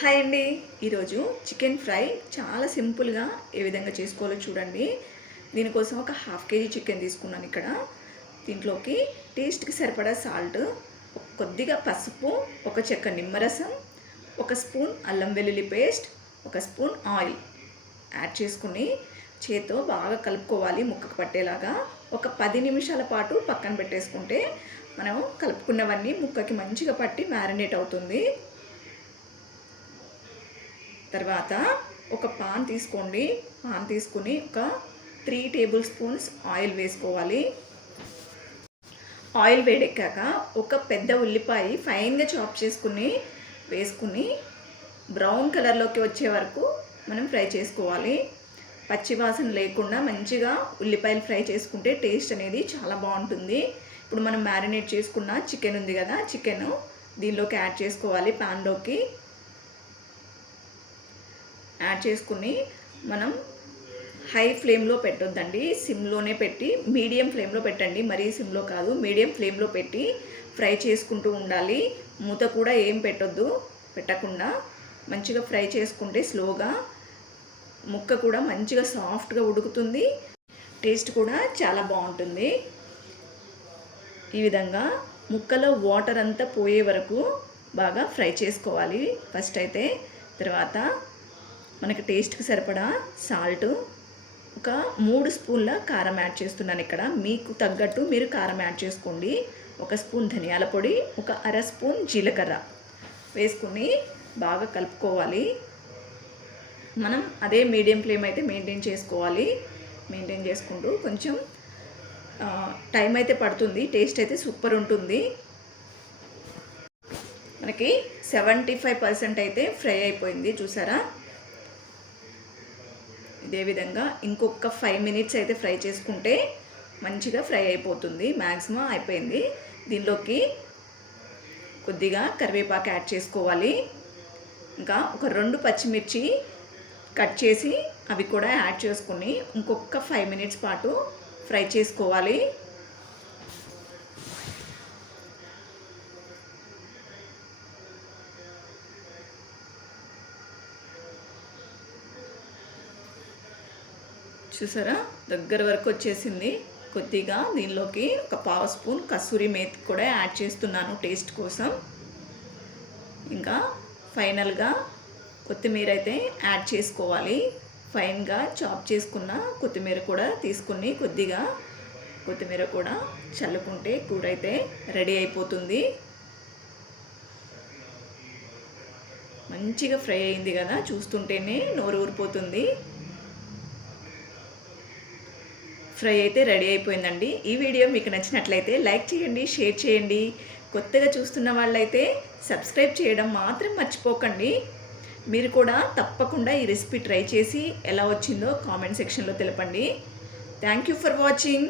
Hi అండి. ఈరోజు chicken fry చాలా సింపుల్గా ఏ విధంగా చేసుకోవాలో చూడండి. దీనికోసం ఒక హాఫ్ కేజీ చికెన్ తీసుకున్నాను ఇక్కడ. దీంట్లోకి టేస్ట్కి సరిపడా సాల్ట్ కొద్దిగా పసుపు ఒక చెక్క నిమ్మరసం ఒక స్పూన్ అల్లం వెల్లుల్లి పేస్ట్ ఒక స్పూన్ ఆయిల్ యాడ్ చేసుకుని చేత్తో బాగా కలుపుకోవాలి ముక్కకు పట్టేలాగా. ఒక పది నిమిషాల పాటు పక్కన పెట్టేసుకుంటే మనం కలుపుకున్నవన్నీ ముక్కకి మంచిగా పట్టి మ్యారినేట్ అవుతుంది. తర్వాత ఒక పాన్ తీసుకోండి. పాన్ తీసుకుని ఒక త్రీ టేబుల్ స్పూన్స్ ఆయిల్ వేసుకోవాలి. ఆయిల్ వేడెక్కాక ఒక పెద్ద ఉల్లిపాయ ఫైన్గా చాప్ చేసుకుని వేసుకుని బ్రౌన్ కలర్లోకి వచ్చే వరకు మనం ఫ్రై చేసుకోవాలి. పచ్చివాసన లేకుండా మంచిగా ఉల్లిపాయలు ఫ్రై చేసుకుంటే టేస్ట్ అనేది చాలా బాగుంటుంది. ఇప్పుడు మనం మ్యారినేట్ చేసుకున్న చికెన్ ఉంది కదా చికెన్ దీనిలోకి యాడ్ చేసుకోవాలి. పాన్లోకి యాడ్ చేసుకుని మనం హై ఫ్లేమ్లో పెట్టొద్దండి. సిమ్లోనే పెట్టి మీడియం ఫ్లేమ్లో పెట్టండి. మరీ సిమ్లో కాదు మీడియం ఫ్లేమ్లో పెట్టి ఫ్రై చేసుకుంటూ ఉండాలి. మూత కూడా ఏం పెట్టొద్దు పెట్టకుండా. మంచిగా ఫ్రై చేసుకుంటే స్లోగా ముక్క కూడా మంచిగా సాఫ్ట్గా ఉడుకుతుంది. టేస్ట్ కూడా చాలా బాగుంటుంది. ఈ విధంగా ముక్కలో వాటర్ అంతా పోయే వరకు బాగా ఫ్రై చేసుకోవాలి. ఫస్ట్ అయితే తర్వాత మనకి టేస్ట్కి సరిపడా సాల్ట్ ఒక మూడు స్పూన్ల కారం యాడ్ చేస్తున్నాను ఇక్కడ. మీకు తగ్గట్టు మీరు కారం యాడ్ చేసుకోండి. ఒక స్పూన్ ధనియాల పొడి ఒక అర స్పూన్ జీలకర్ర వేసుకుని బాగా కలుపుకోవాలి. మనం అదే మీడియం ఫ్లేమ్ అయితే మెయింటైన్ చేసుకోవాలి. మెయింటైన్ చేసుకుంటూ కొంచెం టైం అయితే పడుతుంది. టేస్ట్ అయితే సూపర్ ఉంటుంది. మనకి సెవెంటీ ఫైవ్ పర్సెంట్ అయితే ఫ్రై అయిపోయింది. చూసారా? ఇదే విధంగా ఇంకొక ఫైవ్ మినిట్స్ అయితే ఫ్రై చేసుకుంటే మంచిగా ఫ్రై అయిపోతుంది. మ్యాక్సిమం అయిపోయింది. దీనిలోకి కొద్దిగా కరివేపాకు యాడ్ చేసుకోవాలి. ఇంకా ఒక రెండు పచ్చిమిర్చి కట్ చేసి అవి కూడా యాడ్ చేసుకుని ఇంకొక ఫైవ్ మినిట్స్ పాటు ఫ్రై చేసుకోవాలి. చూసారా? దగ్గర వరకు వచ్చేసింది. కొద్దిగా దీనిలోకి ఒక పావు స్పూన్ కసూరి మేతి కూడా యాడ్ చేస్తున్నాను టేస్ట్ కోసం. ఇంకా ఫైనల్గా కొత్తిమీర అయితే యాడ్ చేసుకోవాలి. ఫైన్గా చాప్ చేసుకున్న కొత్తిమీర కూడా తీసుకుని కొద్దిగా కొత్తిమీర కూడా చల్లుకుంటే కూర అయితే రెడీ అయిపోతుంది. మంచిగా ఫ్రై అయింది కదా? చూస్తుంటేనే నోరు ఊరిపోతుంది. ఫ్రై అయితే రెడీ అయిపోయిందండి. ఈ వీడియో మీకు నచ్చినట్లయితే లైక్ చేయండి షేర్ చేయండి. కొత్తగా చూస్తున్న వాళ్ళైతే సబ్స్క్రైబ్ చేయడం మాత్రం మర్చిపోకండి. మీరు కూడా తప్పకుండా ఈ రెసిపీ ట్రై చేసి ఎలా వచ్చిందో కామెంట్ సెక్షన్లో తెలపండి. Thank you for watching.